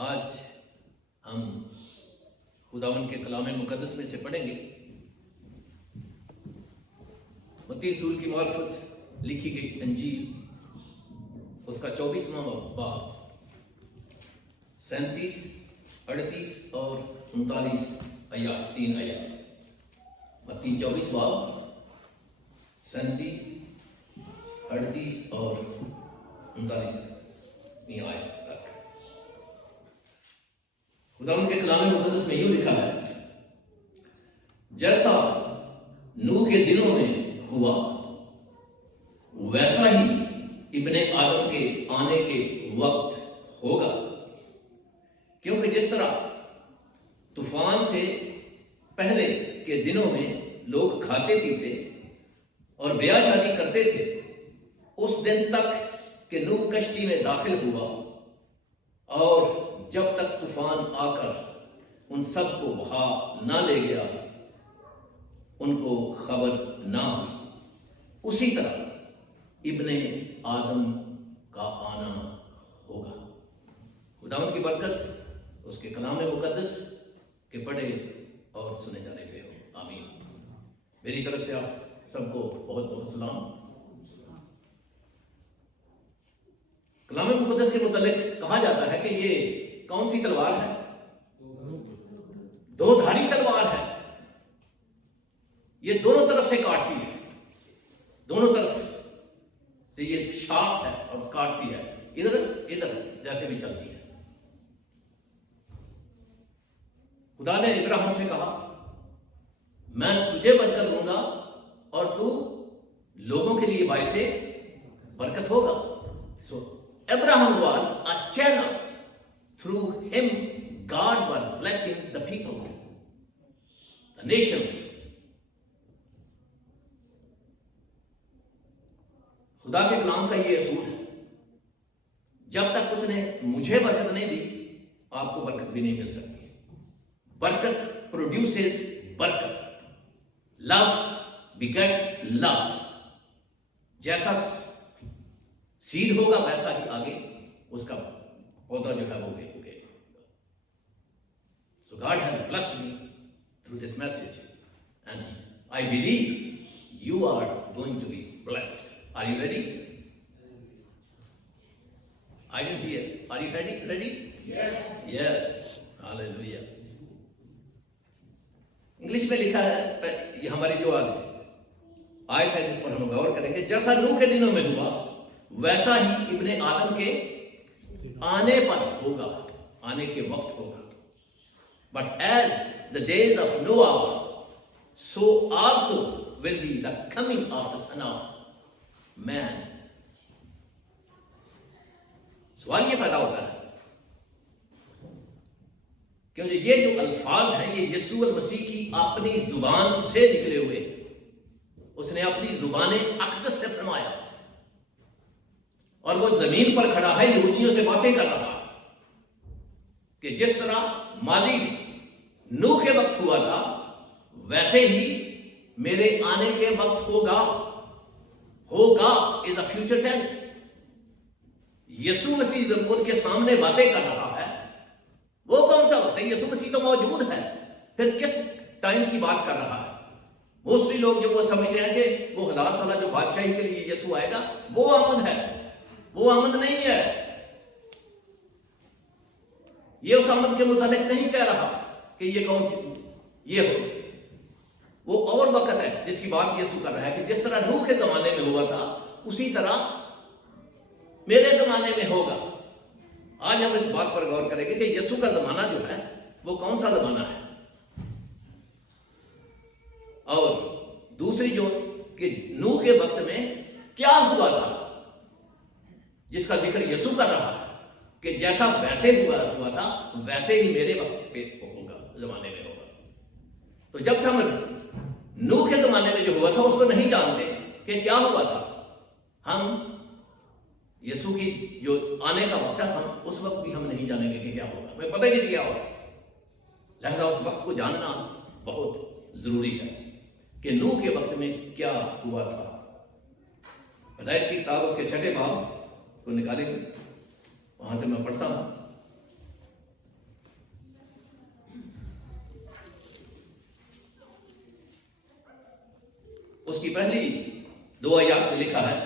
آج ہم خداوند کے کلام مقدس میں سے پڑھیں گے متی رسول کی معرفت لکھی گئی انجیل اس کا 24واں باب 37، 38 اور 39 آیات، 3 آیات۔ متی 24 باب 37، 38 اور 39 آیات تک خداوند کے کلام مقدس میں یوں لکھا ہے، جیسا نوح کے دنوں میں ہوا ویسا ہی ابن آدم کے آنے کے وقت ہوگا، کیونکہ جس طرح طوفان سے پہلے کے دنوں میں لوگ کھاتے پیتے اور بیاہ شادی کرتے تھے، اس دن تک کہ نوح کشتی میں داخل ہوا اور جب تک طوفان آ کر ان سب کو بہا نہ لے گیا ان کو خبر نہ ہوئی، اسی طرح ابن آدم کا آنا ہوگا۔ خداوند کی برکت اس کے کلام مقدس کے پڑھے اور سنے جانے پہ ہو، آمین۔ میری طرف سے آپ سب کو بہت بہت سلام۔ کلام مقدس کے متعلق کہا جاتا ہے کہ یہ کون سی تلوار ہے؟ دو دھاری تلوار ہے۔ یہ دونوں طرف سے کاٹتی ہے، دونوں طرف سے یہ شارپ ہے اور کاٹتی ہے، ادھر ادھر جا کے بھی چلتی ہے۔ خدا نے ابراہیم سے کہا، میں تجھے برکت دوں گا اور تو لوگوں کے لیے باعث برکت ہوگا۔ سو Abraham was a channel. Through him, God was blessing the people, the nations. خدا کے کلام کا یہ اصول ہے، جب تک اس نے مجھے برکت نہیں دی، آپ کو برکت بھی نہیں مل سکتی۔ برکت پروڈیوسز برکت، لو begets لو۔ جیسا سیڈ ہوگا ویسا ہی آگے اس کا پودا جو ہے وہ اگے گا۔ So God has blessed me through this message and I believe you are going to be blessed. Are you ready? I didn't hear. Are you ready? Ready? Yes. Yes. Hallelujah. English میں لکھا ہے، یہ ہماری جو آیت ہے جس پر ہم غور کریں گے، جیسا نوح کے دنوں میں ہوا ویسا ہی ابن آدم کے آنے پر ہوگا، آنے کے وقت ہوگا۔ But as the days of Noah, so also will be the coming of the Son of Man. سوال یہ پیدا ہوتا ہے کیونکہ یہ جو الفاظ ہیں یہ یسوع المسیح کی اپنی زبان سے نکلے ہوئے، اس نے اپنی زبان اقدس سے فرمایا، اور وہ زمین پر کھڑا ہے یہودیوں سے باتیں کر رہا کہ جس طرح ماضی نوح کے وقت ہوا تھا ویسے ہی میرے آنے کے وقت ہوگا۔ ہوگا از اے فیوچر ٹینس۔ یسوع مسیح زمین کے سامنے باتیں کر رہا ہے، وہ کون سا وقت ہے؟ یسوع مسیح تو موجود ہے، پھر کس ٹائم کی بات کر رہا ہے؟ موسٹلی لوگ جو وہ سمجھتے ہیں کہ وہ 1000 سالہ جو بادشاہی کے لیے یسوع آئے گا وہ آمد ہے، وہ آمد نہیں ہے۔ یہ اس آمد کے متعلق نہیں کہہ رہا کہ یہ کون سی یہ ہو، وہ اور وقت ہے جس کی بات یسوع کر رہا ہے کہ جس طرح نوح کے زمانے میں ہوا تھا اسی طرح میرے زمانے میں ہوگا۔ آج ہم اس بات پر غور کریں گے کہ یسوع کا زمانہ جو ہے وہ کون سا زمانہ ہے، اور دوسری جو کہ نوح کے وقت میں کیا ہوا تھا جس کا ذکر یسوع کر رہا ہے کہ جیسا ویسے ہوا تھا ویسے ہی میرے وقت پہ ہوگا، زمانے میں ہوگا۔ تو جب ہم نوح کے زمانے میں جو ہوا تھا اس کو نہیں جانتے کہ کیا ہوا تھا، ہم یسوع کی جو آنے کا وقت ہے ہم اس وقت بھی ہم نہیں جانیں گے کہ کیا ہوگا، ہمیں پتہ ہی نہیں کیا ہوگا۔ لہذا اس وقت کو جاننا بہت ضروری ہے کہ نوح کے وقت میں کیا ہوا تھا۔ پیدائش کی کتاب اس کے 6 باب کو نکالیں گے، وہاں سے میں پڑھتا ہوں۔ اس کی پہلی 2 آیات میں لکھا ہے،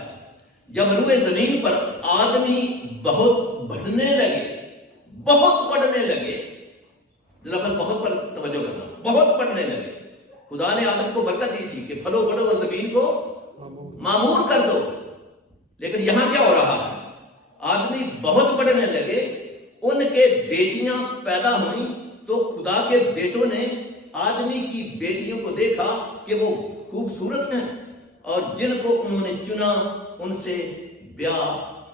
جب روئے زمین پر آدمی بہت بڑھنے لگے، لفظ بہت پر توجہ کرنا، بہت بڑھنے لگے۔ خدا نے آدم کو برکت دی تھی کہ پھلو بڑھو اور زمین کو معمور کر دو، لیکن یہاں کیا ہو رہا ہے؟ آدمی بہت بڑھنے لگے، ان کے بیٹیاں پیدا ہوئیں، تو خدا کے بیٹوں نے آدمی کی بیٹیوں کو دیکھا کہ وہ خوبصورت ہیں، اور جن کو انہوں نے چنا ان سے بیاہ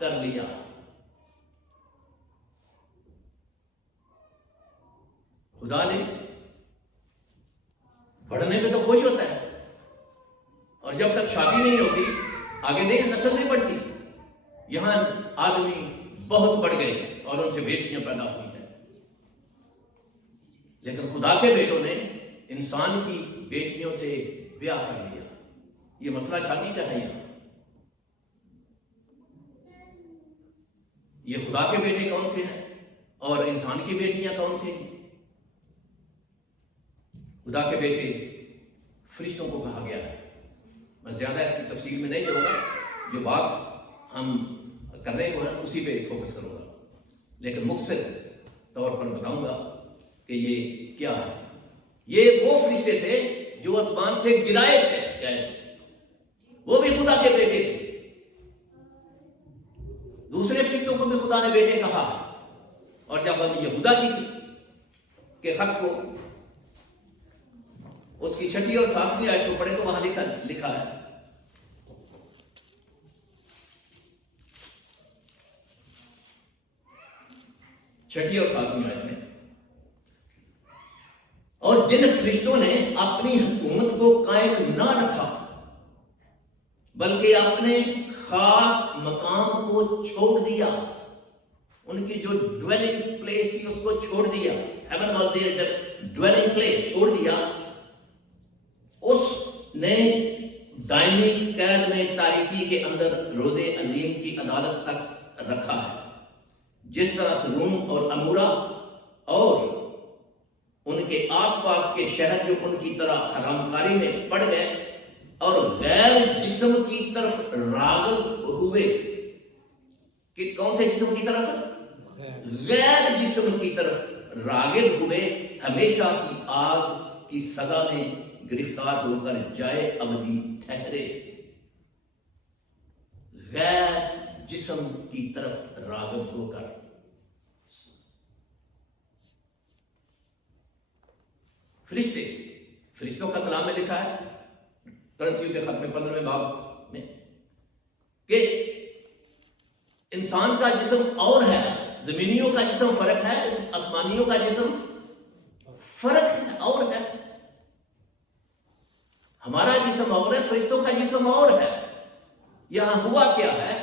کر لیا۔ خدا نے بڑھنے میں تو خوش ہوتا ہے، اور جب تک شادی نہیں ہوتی، آگے دیکھ نسل نہیں بڑھتی، یہاں آدمی بہت بڑھ گئے اور ان سے بیٹیاں پیدا ہوئی ہیں۔ لیکن خدا کے بیٹوں نے انسان کی بیٹیوں سے بیاہ کر لیا۔ یہ مسئلہ شادی کا ہے یہاں۔ یہ خدا کے بیٹے کون سے ہیں اور انسان کی بیٹیاں کون سی ہیں؟ خدا کے بیٹے فرشتوں کو کہا گیا ہے۔ میں زیادہ اس کی تفصیل میں نہیں جاؤں گا، جو بات ہم کرنے کو ہیں اسی پہ فوکس کروں گا، لیکن مختصر طور پر بتاؤں گا کہ یہ کیا ہے۔ یہ وہ فرشتے تھے جو آسمان سے گرائے تھے، وہ بھی خدا کے بیٹے تھے۔ دوسرے فرشتوں کو بھی خدا نے بیٹے کہا، اور جب ہم یہودا کے خط کو اس کی 6 اور 7 آیت کو پڑھے تو وہاں لکھا ہے، چھٹی اور 7 آیت میں، اور جن فرشتوں نے اپنی حکومت کو قائم نہ رکھا بلکہ اپنے خاص مقام کو چھوڑ دیا، ان کی جو ڈویلنگ پلیس تھی اس کو چھوڑ دیا، heaven was there dwelling place چھوڑ دیا، اس نے دائمی قید میں تاریکی کے اندر روز عظیم کی عدالت تک رکھا ہے۔ جس طرح سدوم اور عمورہ اور ان کے آس پاس کے شہر جو ان کی طرح حرام کاری میں پڑ گئے اور غیر جسم کی طرف راغب ہوئے، کہ کون سے جسم کی طرف؟ غیر جسم کی طرف راغب ہوئے، ہمیشہ کی آگ کی سزا میں گرفتار ہو کر جائے ابدی ٹھہرے۔ غیر جسم کی طرف راغب ہو کر، فرشتوں کا کلام میں لکھا ہے کرنتھیوں کے خط میں 15ویں باب میں کہ انسان کا جسم اور ہے، زمینیوں کا جسم فرق ہے، آسمانیوں کا جسم فرق ہے اور ہے۔ ہمارا جسم اور ہے، فرشتوں کا جسم اور ہے۔ یہاں ہوا کیا ہے؟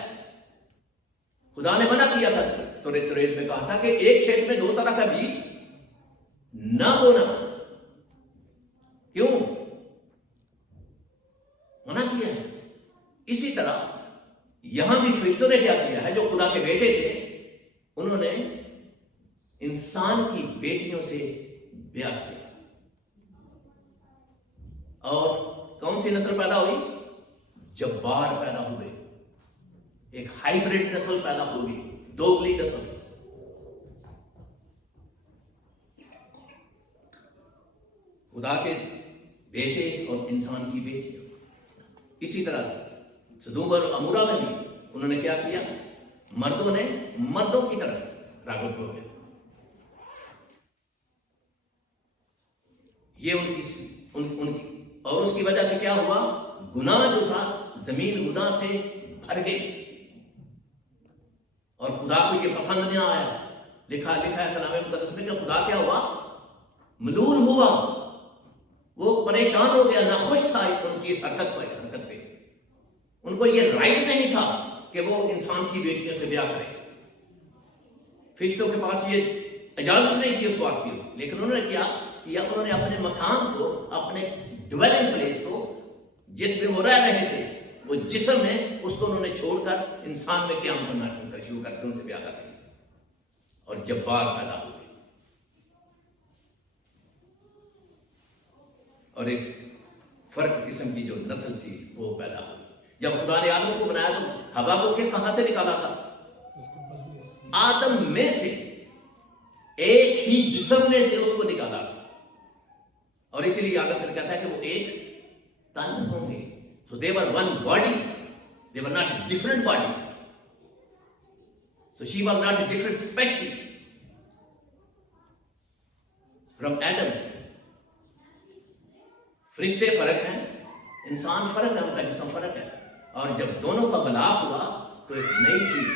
خدا نے منع کیا تھا، توریت میں کہا تھا کہ ایک کھیت میں 2 طرح کا بیج نہ بونا۔ کیوں منع کیا ہے؟ اسی طرح یہاں بھی فرشتوں نے کیا کیا ہے؟ جو خدا کے بیٹے تھے انہوں نے انسان کی بیٹیوں سے بیاہ کیا، اور کون سی نسل پیدا ہوئی؟ جبار پیدا ہوئے، ایک ہائیبریڈ نسل پیدا ہوگی، دوگلی نسل۔ خدا کے بیٹے اور انسان کی بیٹی۔ اسی طرح سدوم اور عمورہ میں بھی انہوں نے کیا کیا؟ مردوں نے مردوں کی طرف راغب ہو گئے۔ یہ ان کی اور اس کی وجہ سے کیا ہوا؟ گناہ جو تھا زمین گناہ سے بھر گئی، اور خدا کو یہ پسند نہ آیا۔ لکھا ہے کلام مقدس میں کہ خدا کیا ہوا؟ ملول ہوا، وہ پریشان ہو گیا، ناخوش تھا ان کی اس حرکت پہ۔ ان کو یہ رائٹ نہیں تھا کہ وہ انسان کی بیٹیوں سے بیاہ کرے۔ فرشتوں کے پاس یہ اجازت نہیں تھی اس بات کی، لیکن انہوں نے کیا کیا؟ انہوں نے اپنے مقام کو، اپنے ڈویلنگ پلیس کو، جس میں وہ رہ رہے تھے، وہ جسم ہے، اس کو انہوں نے چھوڑ کر انسان میں قیام کرنا شروع کر کے ان سے بیاہ کر دیا، اور جبار پیدا ہوئے۔ اور ایک فرق قسم کی جو نسل تھی وہ پیدا ہوئی. جب خدا نے آدم کو بنایا تو ہوا کو کہاں سے نکالا تھا؟ آدم میں سے ایک ہی جسم میں سے اس کو نکالا تھا. اور اسی لیے آدم پھر کہتا ہے کہ وہ ایک تن ہوں گے. So they were one body. They were not a different body. So she was not a different species from Adam. فرشتے فرق ہیں, انسان فرق ہے, ان کا جسم فرق ہے. اور جب دونوں کا ملاپ ہوا تو ایک نئی چیز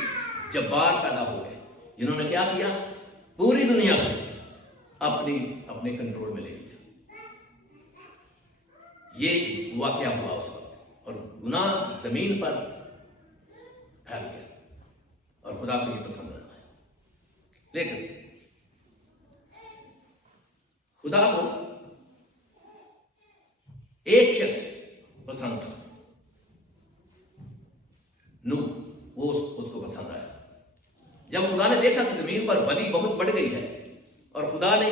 جبار پیدا ہو گئے, جنہوں نے کیا کیا؟ پوری دنیا کو اپنے کنٹرول میں لے لیا. یہ واقعہ ہوا اس وقت, اور گناہ زمین پر پھیل گیا اور خدا کو یہ پسند نہ آیا. لیکن خدا کو ایک شخص پسند تھا, نوح. وہ اس کو پسند آیا. جب خدا نے دیکھا کہ زمین پر بدی بہت بڑھ گئی ہے اور خدا نے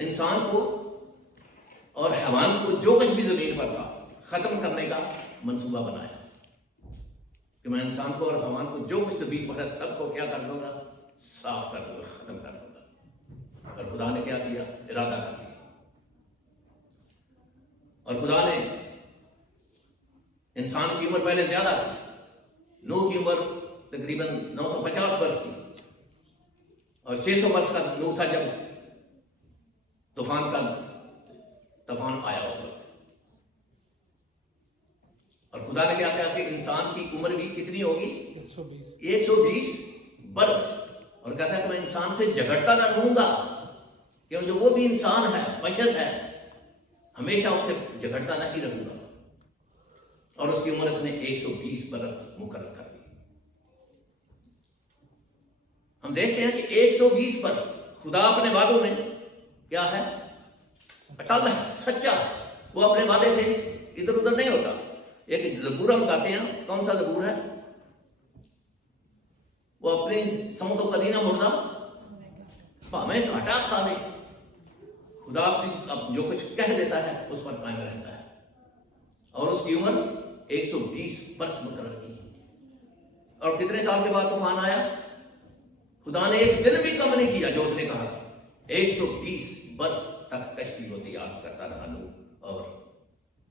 انسان کو اور حیوان کو جو کچھ بھی زمین پر تھا ختم کرنے کا منصوبہ بنایا کہ میں انسان کو اور حیوان کو جو کچھ زمین پر ہے سب کو کیا کر دوں گا؟ صاف کر دوں گا, ختم کر دوں گا. اور خدا نے کیا کیا؟ ارادہ کر دیا. اور خدا نے انسان کی عمر پہلے زیادہ تھی. نوح کی عمر تقریباً 950 برس تھی اور 600 برس کا نوح تھا جب طوفان آیا اس وقت. اور خدا نے کیا کہا کہ انسان کی عمر بھی کتنی ہوگی؟ 120 برس. اور کہتا ہے کہ میں انسان سے جھگڑتا نہ رہوں گا, کیونکہ وہ بھی انسان ہے, بشر ہے, ہمیشہ اس سے جھگڑتا نہیں رہوں گا. اور اس کی عمر اس نے 120 برس مقرر کر دی. ہم دیکھتے ہیں کہ 120 برس خدا اپنے وعدوں میں کیا ہے؟ اٹل ہے, سچا. وہ اپنے وعدے سے ادھر ادھر نہیں ہوتا. ایک زبور ہم گاتے ہیں, کون سا زبور ہے وہ؟ اپنی سمتوں کا دینا مردہ ہمیں گھاٹا کھا لے. خدا جو کچھ کہہ دیتا ہے اس پر قائم رہتا ہے. اور اس کی عمر 120 برس مقرر کی. اور کتنے سال کے بعد طوفان آیا؟ خدا نے ایک دن بھی کم نہیں کیا جو اس نے کہا تھا. 120 برس تک کشتی کو تیار کرتا رہا نوح, اور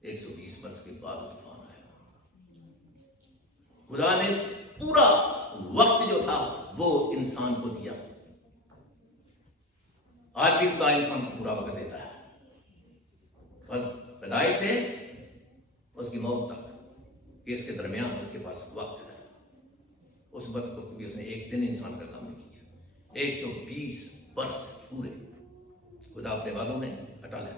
120 برس کے بعد طوفان آیا. خدا نے پورا وقت جو تھا وہ انسان کو دیا. آج بھی خدا انسان کو پورا وقت دیتا ہے, اور پیدائش سے اس کی موت تک کہ اس کے درمیان اس کے پاس وقت ہے. اس وقت کو بھی اس نے ایک دن انسان کا کام نہیں کیا. 120 برس پورے خدا اپنے وعدوں میں ہٹا لے.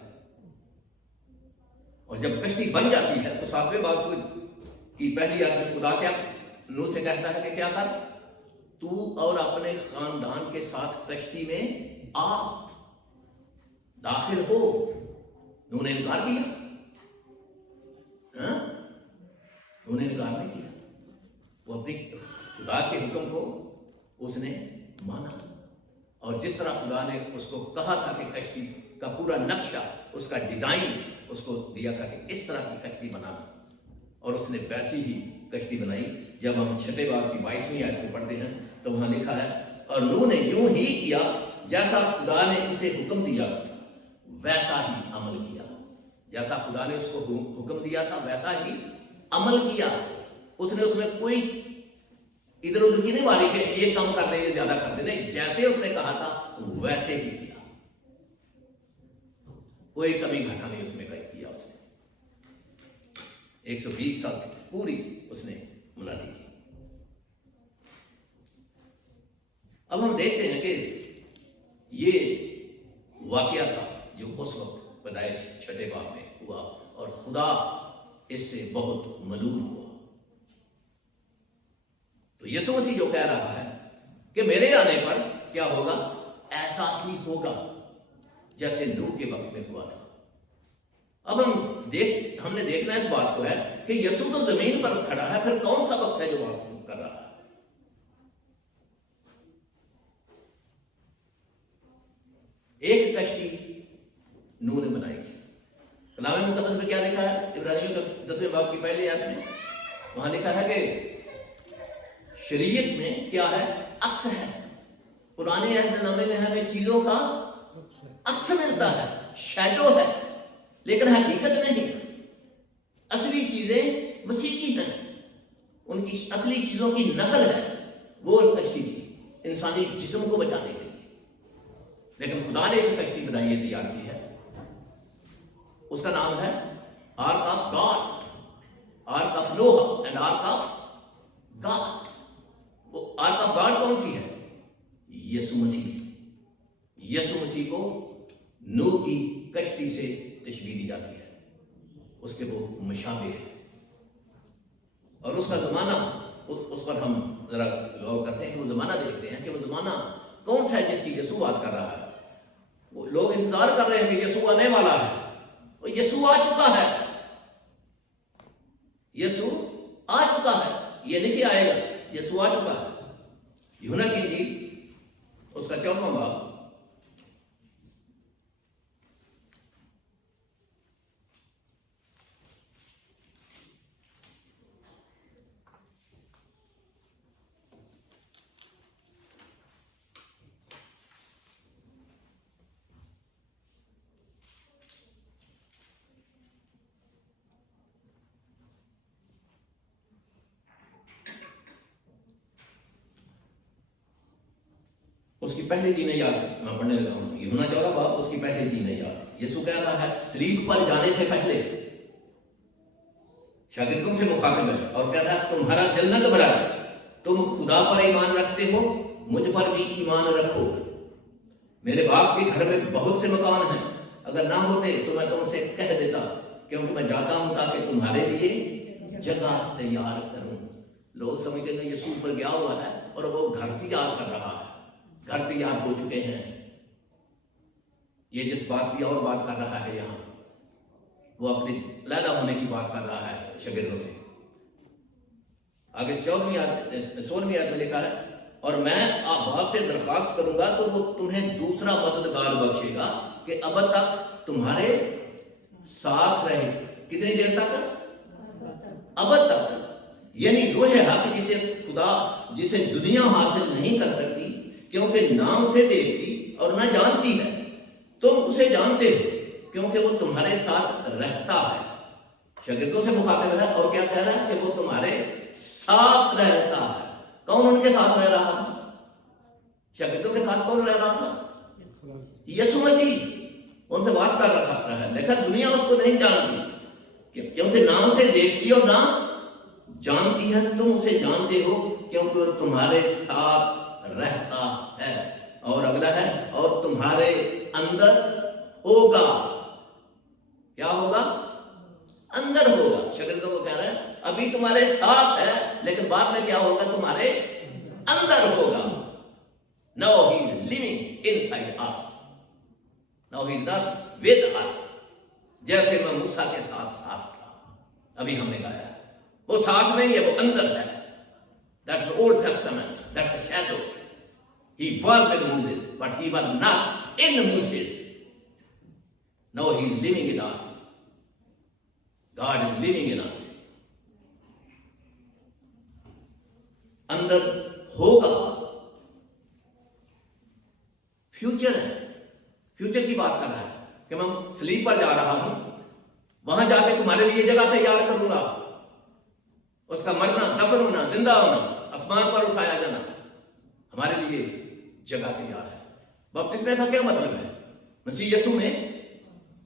اور جب کشتی بن جاتی ہے تو 7ویں بات کی پہلی یاد میں خدا کیا نوح سے کہتا ہے کہ کیا کر, تو اور اپنے خاندان کے ساتھ کشتی میں آ, داخل ہو. نوح نے انکار کیا؟ نوح نے انکار نہیں کیا. وہ اپنی خدا کے حکم کو اس نے مانا. اور جس طرح خدا نے اس کو کہا تھا کہ کشتی کا پورا نقشہ, اس کا ڈیزائن اس کو دیا تھا کہ اس طرح کی کشتی بنانا, اور اس نے ویسی ہی کشتی بنائی. جب ہم 6 باب کی 22ویں آیت کو پڑھتے ہیں تو وہاں لکھا ہے, اور نوح نے یوں ہی کیا جیسا خدا نے اسے حکم دیا ویسا ہی عمل کیا. جیسا خدا نے اس کو حکم دیا تھا ویسا ہی عمل کیا. اس نے اس میں کوئی ادھر ادھر کی نہیں ماری کہ یہ کم کر دیں یہ زیادہ کر دیں, نہیں, جیسے اس نے کہا تھا ویسے ہی کیا. کوئی کمی گھٹا نہیں اس میں کیا. اس نے 120 سال پوری اس نے منادی کی. اب ہم دیکھتے ہیں کہ یہ واقعہ تھا جو اس وقت پیدائش 6 باب میں ہوا, اور خدا اس سے بہت ملول ہوا. تو یسوع مسیح جو کہہ رہا ہے کہ میرے آنے پر کیا ہوگا, ایسا ہی ہوگا جیسے نوح کے وقت میں ہوا تھا. اب ہم نے دیکھنا اس بات کو ہے کہ یسوع تو زمین پر کھڑا ہے, پھر کون سا وقت ہے جو بات کر رہا ہے؟ ایک کشتی نوح نے بنائی تھی, کلام مقدس میں کیا لکھا ہے؟ عبرانیوں کے 10ویں باب کی پہلی آیت میں وہاں لکھا ہے کہ شریعت میں کیا ہے؟ عکس ہے. پرانے عہد نامے میں ہمیں چیزوں کا عکس ملتا ہے، شیڈو ہے، لیکن حقیقت نہیں. اصلی چیزیں مسیح کی ہیں، ان کی اصلی چیزوں کی نقل ہے. وہ کشتی تھی انسانی جسم کو بچانے کے لیے، لیکن خدا نے ایک کشتی بنائی ہے، تیار کی ہے. اس کا نام ہے ark of God, ark of Noah and ark of God. وہ آرک آف گاڈ کون سی ہے؟ یسوع مسیح. یسوع مسیح کو نوح کی کشتی سے تشبیہ دی جاتی ہے، اس کے وہ مشابہ ہے. اور اس کا زمانہ، اس پر ہم ذرا غور کرتے ہیں کہ وہ زمانہ دیکھتے ہیں کہ وہ زمانہ کون سا ہے جس کی یسوع بات کر رہا ہے. وہ لوگ انتظار کر رہے ہیں کہ یسوع آنے والا ہے. وہ یسوع آ چکا ہے، یسوع آ چکا ہے. یہ نہیں کہ آئے گا، یسوع آ چکا ہے. یوحنا کی انجیل اس کا 14واں باب اس کی پہلی 3 آیات میں پڑھنے لگا ہوں. یوحنا 14 باب اس کی پہلی 3 آیات. یسوع کہہ رہا ہے صلیب پر جانے سے پہلے شاگردوں سے مخاطب ہے اور کہہ رہا ہے تمہارا دل نہ گھبرائے، تم خدا پر ایمان رکھتے ہو، مجھ پر بھی ایمان رکھو. میرے باپ کے گھر میں بہت سے مکان ہیں، اگر نہ ہوتے تو میں تم سے کہہ دیتا، کیونکہ میں جاتا ہوں تاکہ تمہارے لیے جگہ تیار کروں. لوگ سمجھتے ہیں کہ یسوع پر گیا ہوا ہے اور وہ گھر تیار کر رہا ہے. گھر تیار ہو چکے ہیں. یہ جس بات کی اور بات کر رہا ہے یہاں، وہ اپنے علیحدہ ہونے کی بات کر رہا ہے شاگردوں سے. آگے 16ویں آیت میں لکھا ہے اور میں باپ سے درخواست کروں گا تو وہ تمہیں دوسرا مددگار بخشے گا کہ اب تک تمہارے ساتھ رہے. کتنی دیر تک؟ اب تک. یعنی روح حق جسے دنیا حاصل نہیں کر سکتی کیونکہ نہ اسے دیکھتی اور نہ جانتی ہے. تم اسے جانتے ہو کیونکہ وہ تمہارے ساتھ رہتا ہے. شاگردوں سے مخاطب ہے اور کیا کہہ رہا ہے کہ وہ تمہارے ساتھ رہتا ہے. کون ان کے ساتھ رہ رہا تھا؟ شاگردوں کے ساتھ کون رہ رہا تھا؟ یسوع مسیح. ان سے بات کر رہا ہے. لیکن دنیا اس کو نہیں جانتی کیونکہ نہ اسے دیکھتی اور نہ جانتی ہے. تم اسے جانتے ہو کیونکہ وہ تمہارے ساتھ رہتا ہے. اور اگلا ہے اور تمہارے اندر ہوگا. کیا ہوگا؟ اندر ہوگا. شاگردوں کو کہہ رہا ہے ابھی تمہارے ساتھ ہے لیکن بعد میں کیا ہوگا؟ تمہارے اندر ہوگا. Now he is living inside us. Now he is not with us. جیسے وہ موسیٰ کے ساتھ تھا. ابھی ہم نے کہا ہے وہ ساتھ نہیں ہے، وہ اندر ہے. That's the Old Testament. That's the shadow. He was with Moses, but he was not in Moses. Now he is living in us. God is living in us. اندر ہوگا. فیوچر ہے. فیوچر کی بات کر رہا ہے کہ میں صلیب پر جا رہا ہوں، وہاں جا کے تمہارے لیے جگہ تیار کروں گا. اس کا مرنا، دفن ہونا، زندہ ہونا، آسمان پر اٹھایا جانا ہمارے لیے جگہ تیار ہے. بپتسمے کا کیا مطلب ہے؟ مسیح یسوع میں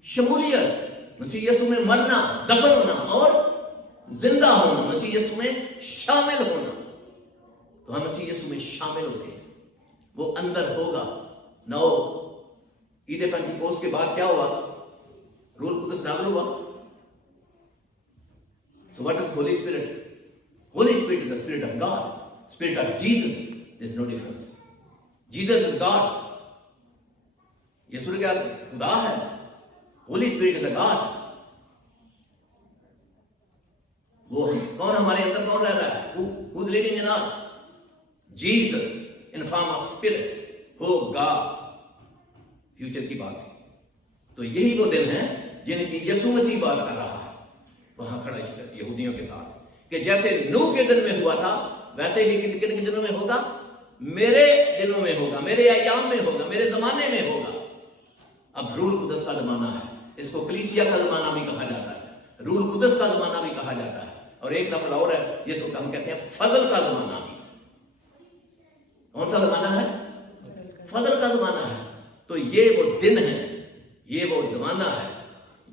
شمولیت، مسیح یسوع میں مرنا، دفن ہونا اور زندہ ہونا، مسیح یسوع میں شامل ہونا. تو ہم مسیح یسوع میں شامل ہوتے ہیں. وہ اندر ہوگا. نو عید پنتیکوست کے بعد کیا ہوا؟ روح القدس نازل ہوا. So what is Holy Spirit? Holy Spirit is the Spirit of God, Spirit of Jesus. There is no difference. Jesus is God. یسوع کیا خدا ہے. Holy Spirit is the God. وہ کون ہمارے اندر کون رہ رہا ہے؟ Who is living in us? Jesus in form of Spirit. Oh God. Future کی بات. تو یہی وہ دن ہیں جن کی یسوع مسیح بات کر رہا ہے وہاں کھڑا یہودیوں کے ساتھ کہ جیسے نوح کے دن میں ہوا تھا ویسے ہی کن کن کے دنوں میں ہوگا؟ میرے دنوں میں ہوگا، میرے ایام میں ہوگا، میرے زمانے میں ہوگا۔ اب روح القدس کا زمانہ ہے، اس کو کلیسیا کا زمانہ بھی کہا جاتا ہے، روح القدس کا زمانہ بھی کہا جاتا ہے، اور ایک لفظ اور ہے، یہ تو ہم کہتے ہیں فضل کا زمانہ بھی۔ کون سا زمانہ ہے؟ فضل کا زمانہ ہے۔ تو یہ وہ دن ہے، یہ وہ زمانہ ہے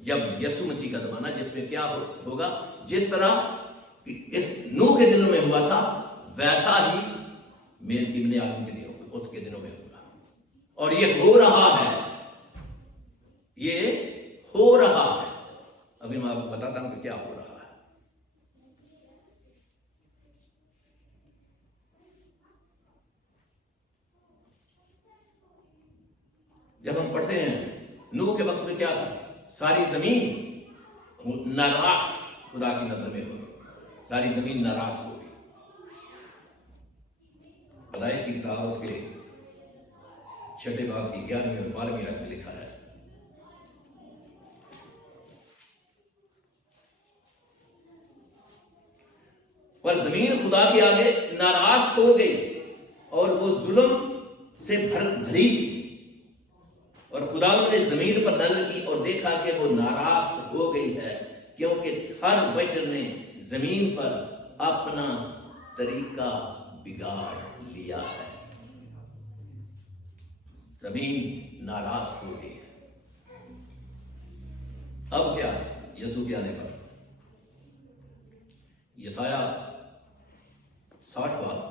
جب یسوع مسیح کا زمانہ، جس میں کیا ہوگا؟ جس طرح اس نوح کے دنوں میں ہوا تھا ویسا ہی میرے ابن آدم کے لیے ہوگا، اس کے دنوں میں ہوگا۔ اور یہ ہو رہا ہے، یہ ہو رہا ہے۔ ابھی میں آپ کو بتاتا ہوں کہ کیا ہو رہا ہے۔ جب ہم پڑھتے ہیں نوح کے وقت میں کیا تھا؟ ساری زمین ناراض خدا کی نظر میں ہو گئی، ساری زمین ناراض ہو گئی۔ پیدائش کی کتاب اس کے 6 باب کی 11ویں اور 12ویں آیت میں لکھا ہے، پر زمین خدا کے آگے ناراض ہو گئی اور وہ ظلم سے بھری تھی، اور خدا نے زمین پر نظر کی اور دیکھا کہ وہ ناراض ہو گئی ہے، کیونکہ ہر بشر نے زمین پر اپنا طریقہ بگاڑ لیا ہے۔ زمین ناراض ہو گئی ہے۔ اب کیا ہے؟ یسوع کے آنے پر یسایہ 60 باب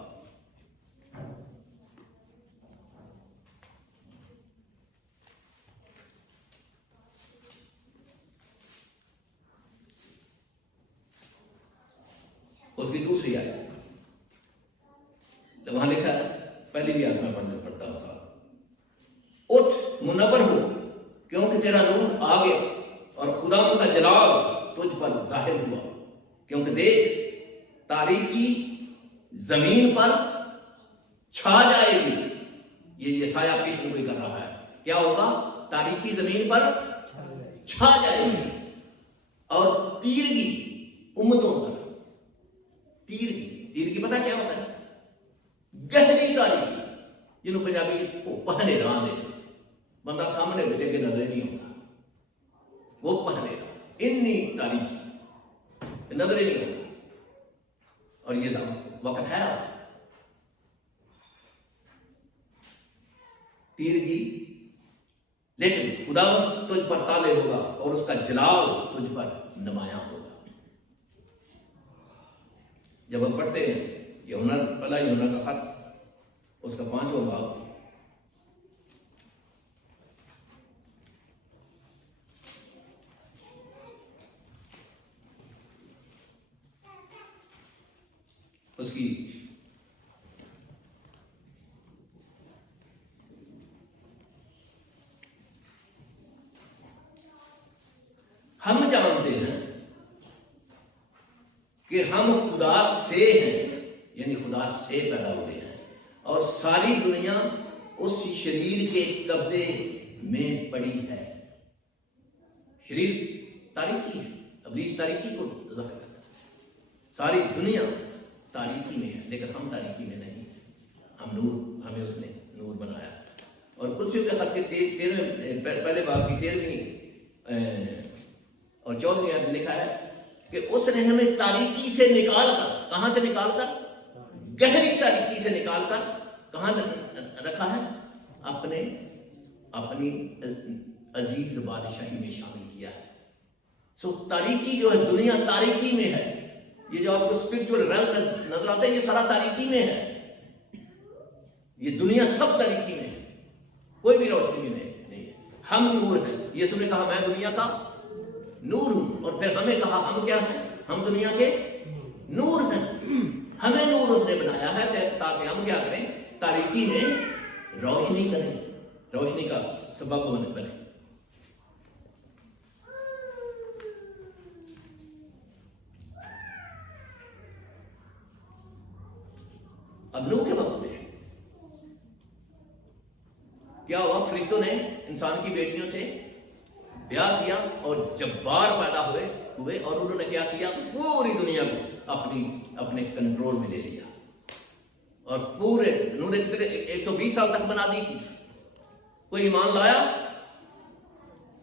اس کی دوسری آیت، وہاں لکھا ہے، پہلی بھی آیت میں پڑھتا ہوں صاحب، اٹھ منور ہو کیونکہ تیرا نور آ گیا اور خدا کا جلال تجھ پر ظاہر ہوا، کیونکہ دیکھ تاریکی زمین پر چھا جائے گی۔ یہ یسایہ پیشن گوئی کر رہا ہے، کیا ہوگا؟ تاریکی زمین پر چھا جائے گی، اور تیرگی امتوں پر، تیرگی پتہ کیا ہوتا ہے؟ گہری تاریکی، جنہوں پنجابی وہ پہنے راہ دے، بندہ سامنے ہوئے لیکن نظر نہیں ہوتا، وہ پہنے راہ اتنی تاریکی نظر نہیں ہوتا۔ اور یہ وقت ہے تیرگی، لیکن خدا تجھ پر طالع ہوگا اور اس کا جلال تجھ پر نمایاں ہوگا۔ جب ہم پڑھتے ہیں یوحنا، پہلا یوحنا کا خط، اس کا 5واں باب، اس کی ہم جانتے ہیں کہ ہم خدا سے ہیں، یعنی خدا سے پیدا ہوئے ہیں، اور ساری دنیا اس شریر کے قبضے میں پڑی ہے۔ شریر تاریکی ہے، ابلیس تاریکی کو ظاہر کرتا ہے، ساری دنیا تاریکی میں ہے، لیکن ہم تاریکی میں نہیں ہیں، ہم نور، ہمیں اس نے نور بنایا۔ اور کچھ کے خط کے پہلے باب کی 13ویں اور 14ویں آیت میں لکھا ہے کہ اس نے ہمیں تاریکی سے نکال کر، کہاں سے نکال کر؟ گہری تاریکی سے نکال کر کہاں رکھا ہے؟ اپنی عزیز بادشاہی میں شامل کیا ہے۔ سو تاریکی جو ہے، دنیا تاریکی میں ہے، یہ جو آپ کو اسپرچول ریلم نظر آتا ہے یہ سارا تاریکی میں ہے، یہ دنیا سب تاریکی میں ہے، کوئی بھی روشنی میں نہیں ہے۔ ہم نور ہیں، یسوع نے کہا میں دنیا کا نور ہوں، اور پھر ہمیں کہا ہم کیا ہیں؟ ہم دنیا کے نور ہیں۔ ہمیں نور اس نے بنایا ہے تاکہ ہم کیا کریں؟ تاریکی میں روشنی کریں، روشنی کا سبب بنے۔ اب نوح کے وقت میں کیا ہوا؟ فرشتوں نے انسان کی بیٹیوں سے بیاہ کیا اور جبار پیدا ہوئے اور انہوں نے کیا کیا؟ پوری دنیا کو اپنے کنٹرول میں لے لیا اور پورے انہوں نے 120 سال تک بنا دی تھی. کوئی ایمان لایا؟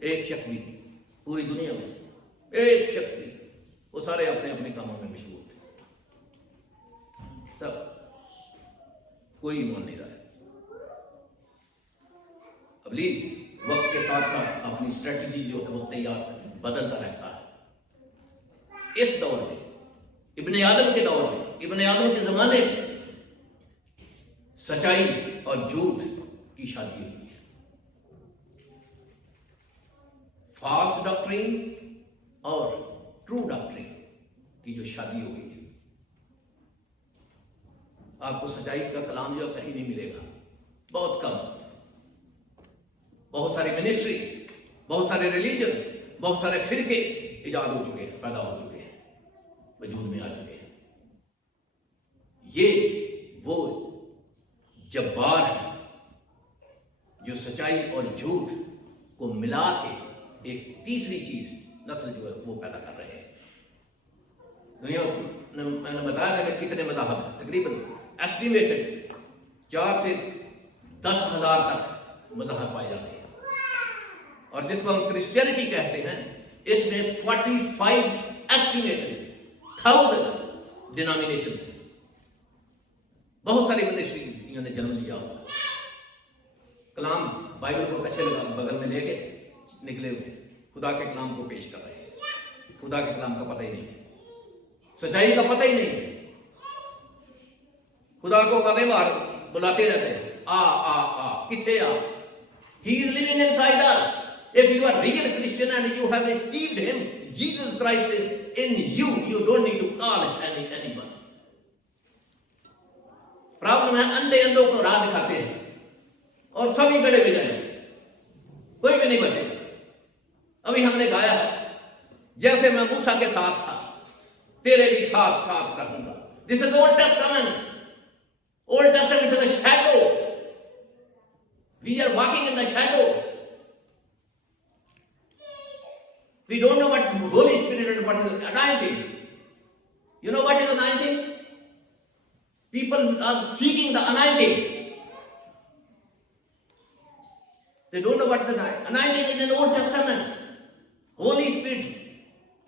ایک شخص بھی نہیں پوری دنیا میں سے، ایک شخص بھی. وہ سارے اپنے اپنے کاموں میں مشغول تھے. سب کوئی ایمان نہیں لایا. ابلیس وقت کے ساتھ ساتھ اپنی اسٹریٹجی جو ہے وہ تیار بدلتا رہتا ہے. اس دور میں، ابن آدم کے دور میں، ابن آدم کے زمانے میں سچائی اور جھوٹ کی شادی ہوئی ہے. فالس ڈاکٹرین اور ٹرو ڈاکٹرین کی جو شادی ہو گئی ہے. آپ کو سچائی کا کلام جو کہیں نہیں ملے گا، بہت کم. بہت ساری منسٹریز، بہت سارے ریلیجنز، بہت سارے فرقے ایجاد ہو چکے ہیں، پیدا ہو چکے ہیں، وجود میں آ چکے ہیں. یہ وہ جبار ہے جو سچائی اور جھوٹ کو ملا کے ایک تیسری چیز نسل جو ہے وہ پیدا کر رہے ہیں. دنیا میں نے بتایا تھا کہ کتنے مذاہب، تقریباً ایسٹیمیٹڈ 4 سے 10,000 تک مذاہب پائے جاتے ہیں. اور جس کو ہم کرسچینٹی کہتے ہیں، اس میں 45 ایسٹیمیٹڈ ڈینامینیشن ہیں. بہت ساری منسٹریوں نے جنم لیا ہوا. کلام بائبل کو کچھ بغل میں لے کے نکلے ہوئے خدا کے کلام کو پیش کر رہے ہیں. خدا کے کلام کا پتہ ہی نہیں ہے، سچائی کا پتہ ہی نہیں ہے. خدا کو کبھی بار بلاتے رہتے ہیں، آ آ آ کتھے آ. He is living inside us. If you are real Christian and you have received him, Jesus Christ is in you. You don't need to call anyone. Problem ہے اندھے اندھوں کو راہ دکھاتے ہیں اور سبھی گڑے پہ جائیں گے، کوئی بھی نہیں بچے گا. ابھی ہم نے گایا جیسے میں موسیٰ کے ساتھ تھا تیرے بھی ساتھ رہوں گا. This is the Old Testament. Old Testament is a shadow. We are walking in the shadow. We don't know what is the Holy Spirit and what is the anointing. You know what is anointing? People are seeking the anointing. They don't know what is the anointing. Anointing is in the Old Testament. Holy Spirit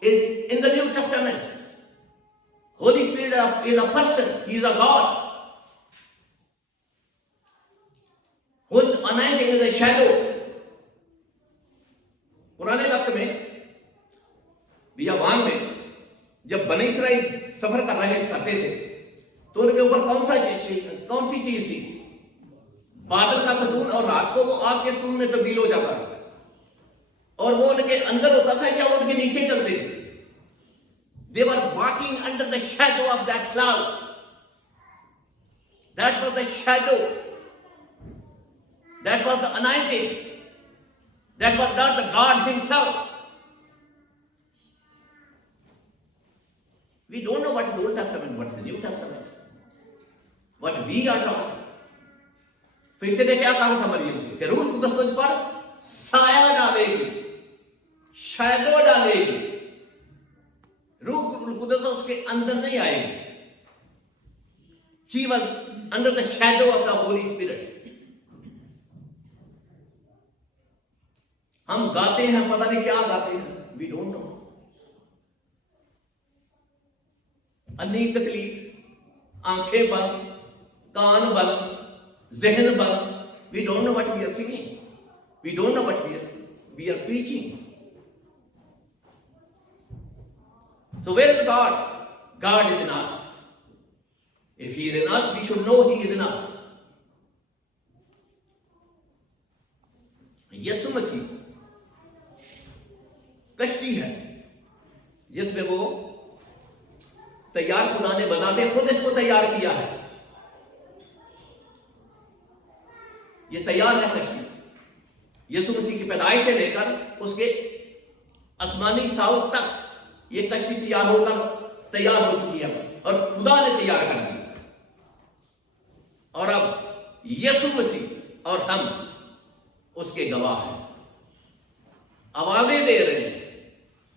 is in the New Testament. Holy Spirit is a person. He is a God. Whose anointing is a shadow. پرانے وقت میں بیابان میں جب بنی اسرائیل سفر کرتے تھے تو ان کے اوپر کون سی چیز تھی؟ بادل کا ستون، اور رات کو وہ آگ کے ستون میں تبدیل ہو جاتا تھا اور وہ ان کے اندر ہوتا تھا یا وہ ان کے نیچے چلتے تھے. They were walking under the shadow of that cloud. That was the shadow. That was the anointing. That was not the God himself. We don't know what is the Old Testament, what is the New Testament. What we are taught. فرشتے نے کیا کہا تھا مریم سے کہ روح القدس تجھ پر سایہ ڈالے گی، شیڈو ڈالے گی. روح القدس اس کے اندر نہیں آئے گی. He was under the shadow of the Holy Spirit. ہم گاتے ہیں، پتہ نہیں کیا گاتے ہیں. We don't know. انی تکلیف، آنکھیں بند، کان بند، ذہن بند. We don't know what we are singing. We don't know what we are preaching. So where is God? God is in us. If he is in us, we should know he is in us. یسوع مسیح کشتی ہے جس میں وہ تیار خدا نے بناتے خود اس کو تیار کیا ہے. یہ تیار ہے کشتی. یسوع مسیح کی پیدائش سے لے کر اس کے آسمانی صعود تک یہ کشتی تیار ہو چکی ہے اور خدا نے تیار کر دی. اور اب یسوع مسیح اور ہم اس کے گواہ ہیں. آوازیں دے رہے ہیں,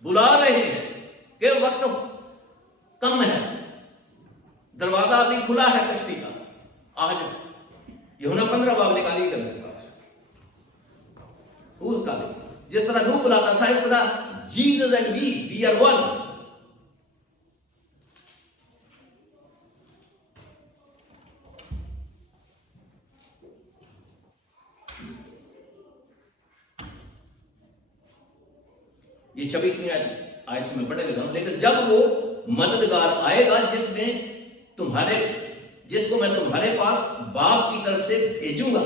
بلا رہے ہیں کہ وقت کم ہے, دروازہ ابھی کھلا ہے کشتی کا. آج یوحنا 15 باب نکالیے گا میرے ساتھ. اس کا جس طرح نوح بلاتا تھا اس طرح Jesus and we are one. یہ 26ویں آیت سے میں پڑھنے لگا ہوں. لیکن جب وہ مددگار آئے گا جس کو میں تمہارے پاس باپ کی طرف سے بھیجوں گا,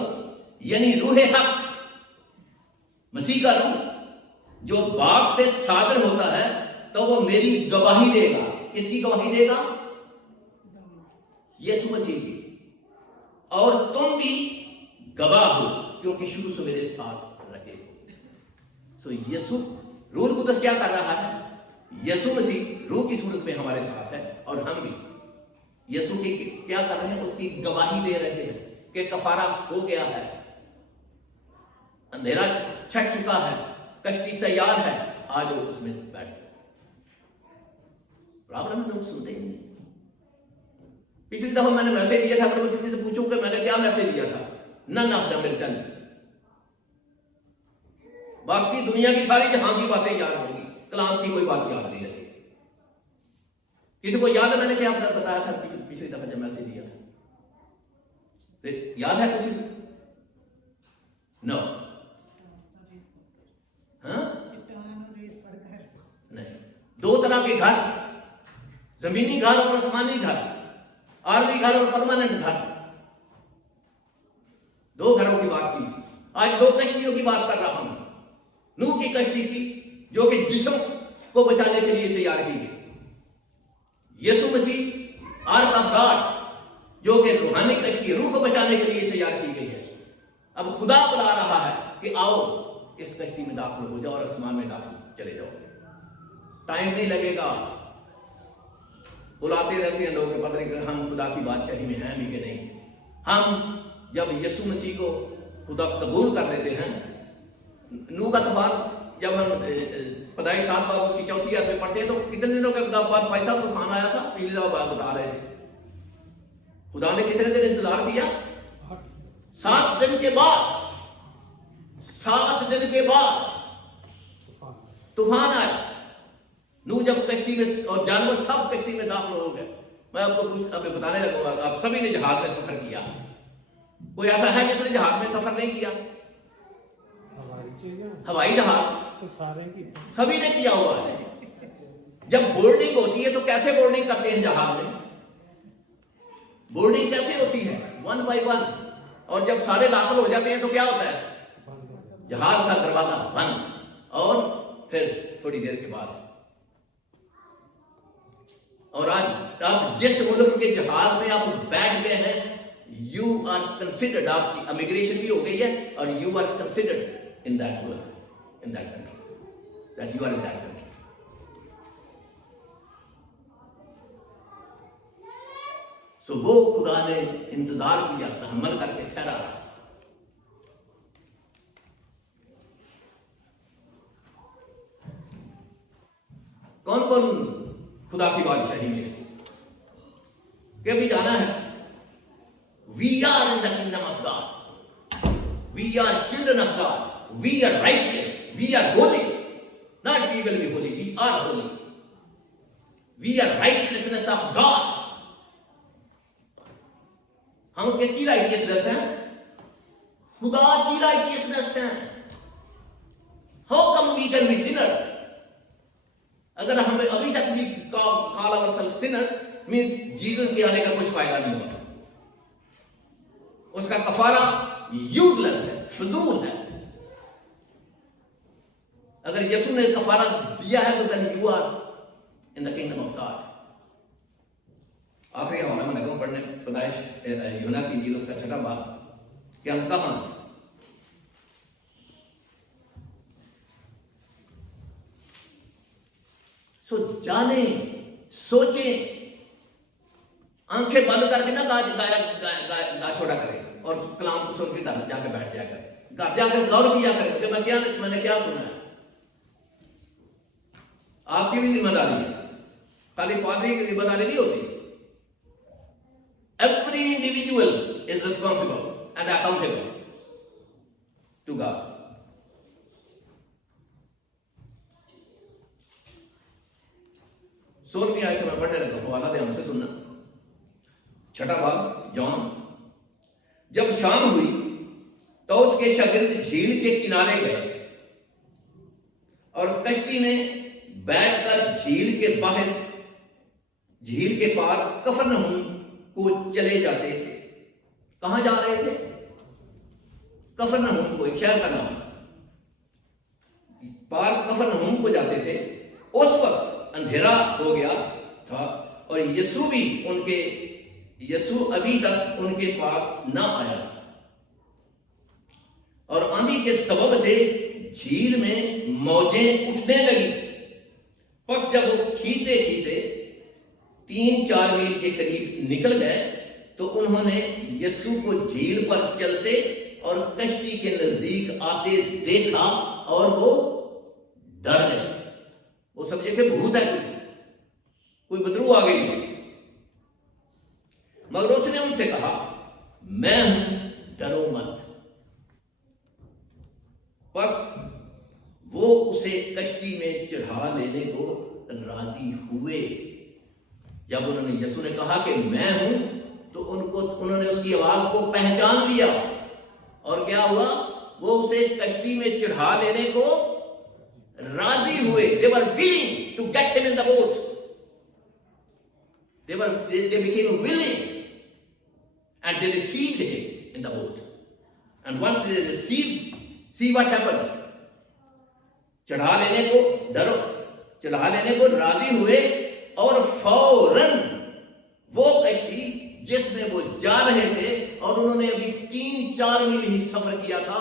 یعنی روح حق, مسیح کا روح جو باپ سے صادر ہوتا ہے, تو وہ میری گواہی دے گا. کس کی گواہی دے گا؟ یسوع مسیح کی. اور تم بھی گواہ ہو کیونکہ شروع سے میرے ساتھ رہے ہو. تو یسوع روح القدس کیا کر رہا ہے؟ یسوع مسیح روح کی صورت میں ہمارے ساتھ ہے, اور ہم بھی یسوع کی کیا کر رہے ہیں؟ اس کی گواہی دے رہے ہیں کہ کفارہ ہو گیا ہے, اندھیرا چھٹ چکا ہے, کشتی تیار ہے, آج وہ اس میں بیٹھ گئے. پرابلم ہے لوگ سنتے ہی نہیں. پچھلی دفعہ میں نے میسج دیا تھا, اگر میں کسی سے پوچھوں کہ میں نے کیا میسج دیا تھا, نن آف دا ملٹن, باقی دنیا کی ساری جہاں کی باتیں یاد ہوں گی, کلام کی کوئی بات یاد نہیں رہے. کسی کو یاد ہے میں نے کیا بتایا تھا پچھلی دفعہ جب میسج دیا تھا؟ یاد ہے کسی کو؟ نو. ہاں نہیں. دو طرح کے گھر, زمینی گھر اور آسمانی گھر, عارضی گھر اور پرماننٹ گھر. دو گھروں کی بات کی تھی. آج دو کشتیوں کی بات کر رہا ہوں. نوح کی کشتی کی جو کہ جسم کو بچانے کے لیے تیار کی گئی. یسوع مسیح آرک آف گاڈ جو کہ روحانی کشتی روح کو بچانے کے لیے تیار کی گئی ہے. اب خدا بلا رہا ہے کہ آؤ اس کشتی میں داخل ہو جاؤ اور آسمان میں داخل چلے جاؤ. ٹائم نہیں لگے گا. بلاتے رہتے ہیں لوگ کہ پتہ نہیں کہ ہم خدا کی بادشاہی میں ہیں بھی کہ نہیں. ہم جب یسوع مسیح کو خدا قبول کر لیتے ہیں, نوح کا طوفان جب ہم پیدائش 7 باب اس کی 4 آیت میں پڑھتے ہیں تو کتنے دنوں کے بعد بھائی صاحب طوفان آیا تھا؟ پچھلی دفعہ بات بتا رہے تھے. خدا نے کتنے دن انتظار کیا؟ 7 دن کے بعد. 7 دن کے بعد طوفان آیا. نوح جب کشتی میں اور جانور سب کشتی میں داخل ہو گئے. میں آپ کو کچھ ابھی بتانے لگوں گا. آپ سبھی نے جہاز میں سفر کیا. کوئی ایسا ہے جس نے جہاز میں سفر نہیں کیا؟ ہوائی جہاز سبھی نے کیا ہوا ہے. جب بورڈنگ ہوتی ہے تو کیسے بورڈنگ کرتے ہیں جہاز میں؟ بورڈنگ کیسے ہوتی ہے؟ 1 بائی 1. اور جب سارے داخل ہو جاتے ہیں تو کیا ہوتا ہے؟ جہاز کا دروازہ بند, اور پھر تھوڑی دیر کے بعد. اور آج آپ جس ملک کے جہاز میں آپ بیٹھ گئے ہیں, یو آر کنسیڈرڈ, آپ کی امیگریشن بھی ہو گئی ہے, اور you are considered in that world, in that country, that you are in that country. So وہ خدا نے انتظار کیا, تحمل کر کے ٹھہرا رہا. کون کون خدا کی بادشاہی میں کہ ابھی جانا ہے؟ We are in the kingdom of God. We are children of God. We are righteous. We are holy. Not we will be holy. We are holy. We are righteousness of God. ہم کس کی righteousness ہیں؟ خدا کی righteousness ہیں. How come we can be sinner? اگر ہمیں ابھی تک بھی call ourselves sinners means Jesus کے آنے کا کچھ فائدہ نہیں ہوگا. اس کا کفارہ useless ہے, فضول ہے. اگر یسوع نے کفارہ دیا ہے تو then you are in the kingdom of God. آخری حوالہ میں لگوں پڑھنے پیدائش یوحنا کی انجیل اس کا 6واں باب کہ ہم کہاں ہیں. سو جانیں, سوچیں, آنکھیں بند کر کے نہ گا چھوڑا کریں اور کلام کو سن کے گھر جا کے بیٹھ جایا کریں. گھر جا کے غور کیا کریں کہ میں نے کیا سنا ہے. آپ کی بھی ذمہ داری ہے، خالی پادری کی ذمہ داری نہیں ہوتی. Every individual is responsible and accountable to God. سولہویں آیت میں پڑھنے لگا، حوالہ دے ہم سے سننا. چھٹا باب جان. جب شام ہوئی تو اس کے شاگرد جھیل کے کنارے گئے اور کشتی میں بیٹھ کر جھیل کے باہر، جھیل کے پار کفرنہوم کو چلے جاتے تھے. کہاں جا رہے تھے؟ کفرنہوم کو، ایک شہر کا نام. پار کفرنہوم کو جاتے تھے. اس وقت اندھیرا ہو گیا تھا اور یسوع ابھی تک ان کے پاس نہ آیا تھا، اور آندھی کے سبب سے جھیل میں موجیں اٹھنے لگی. پس جب وہ کھینچتے کھینچتے 3-4 میل کے قریب نکل گئے تو انہوں نے یسوع کو جھیل پر چلتے اور کشتی کے نزدیک آتے دیکھا اور وہ ڈر گئے. وہ سمجھے کہ بھوت ہے، کوئی بدرو آ گئی ہے. مگر اس نے ان سے کہا، میں ہوں، ڈرو مت. بس وہ اسے کشتی میں چڑھا لینے کو راضی ہوئے. جب انہوں نے یسوع نے کہا کہ میں ہوں تو انہوں نے اس کی آواز کو پہچان لیا، اور کیا ہوا؟ وہ اسے کشتی میں چڑھا لینے کو راضی ہوئے. They were willing to get him in the boat. They became willing and they received him in the boat. And once they received, see what happened. چڑھا لینے کو راضی ہوئے اور فوراً وہ کشتی جس میں وہ جا رہے تھے، اور انہوں نے ابھی 3-4 میل ہی سفر کیا تھا،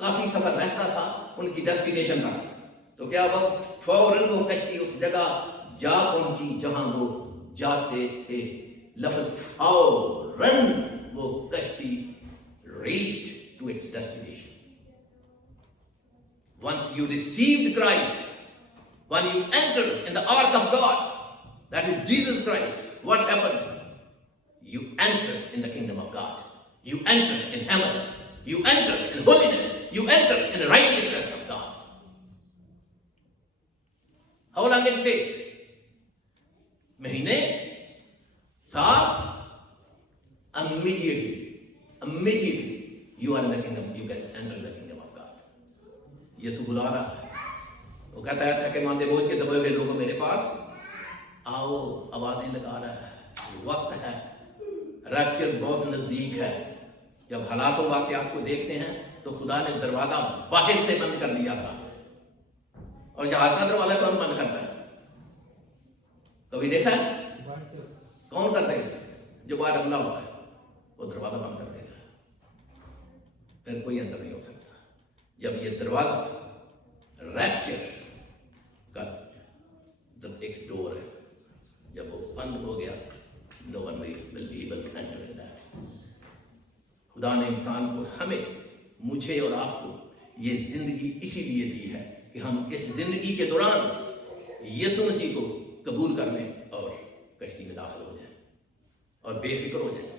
کافی سفر رہتا تھا ان کی ڈیسٹینیشن کا، تو کیا ہوا؟ فوراً وہ کشتی اس جگہ جا پہنچی جہاں وہ جاتے تھے. لفظ فوراً وہ کشتی reached to its destination. Once you received Christ, when you enter in the ark of God, that is Jesus Christ, what happens? You enter in the kingdom of God. You enter in heaven. You enter in holiness. You enter in the righteousness of God. How long it takes? مہینے، سال؟ Immediately you are in the kingdom. You can enter the kingdom of God. یسوع بلا رہا ہے. وہ کہتا ہے تھکے ماندے بوجھ کے دبے ہوئے لوگوں میرے پاس آؤ. آوازیں لگا رہا ہے. وقت ہے، ریپچر بہت نزدیک ہے. جب حالات و واقعات کو دیکھتے ہیں تو خدا نے دروازہ باہر سے بند کر دیا تھا، اور جہاز کا دروازہ کون بند کرتا ہے؟ کبھی دیکھا ہے؟ کون کرتا ہے؟ جو باہر حملہ ہوتا ہے وہ دروازہ بند کر دیتا ہے، پھر کوئی اندر نہیں ہو سکتا. جب یہ دروازہ ریپچر کا ایک ڈور ہے، جب وہ بند ہو گیا، no one will be able to enter in that. خدا نے انسان کو، ہمیں، مجھے اور آپ کو یہ زندگی اسی لیے دی ہے کہ ہم اس زندگی کے دوران یسوع مسیح کو قبول کر لیں اور کشتی میں داخل ہو جائیں اور بے فکر ہو جائیں.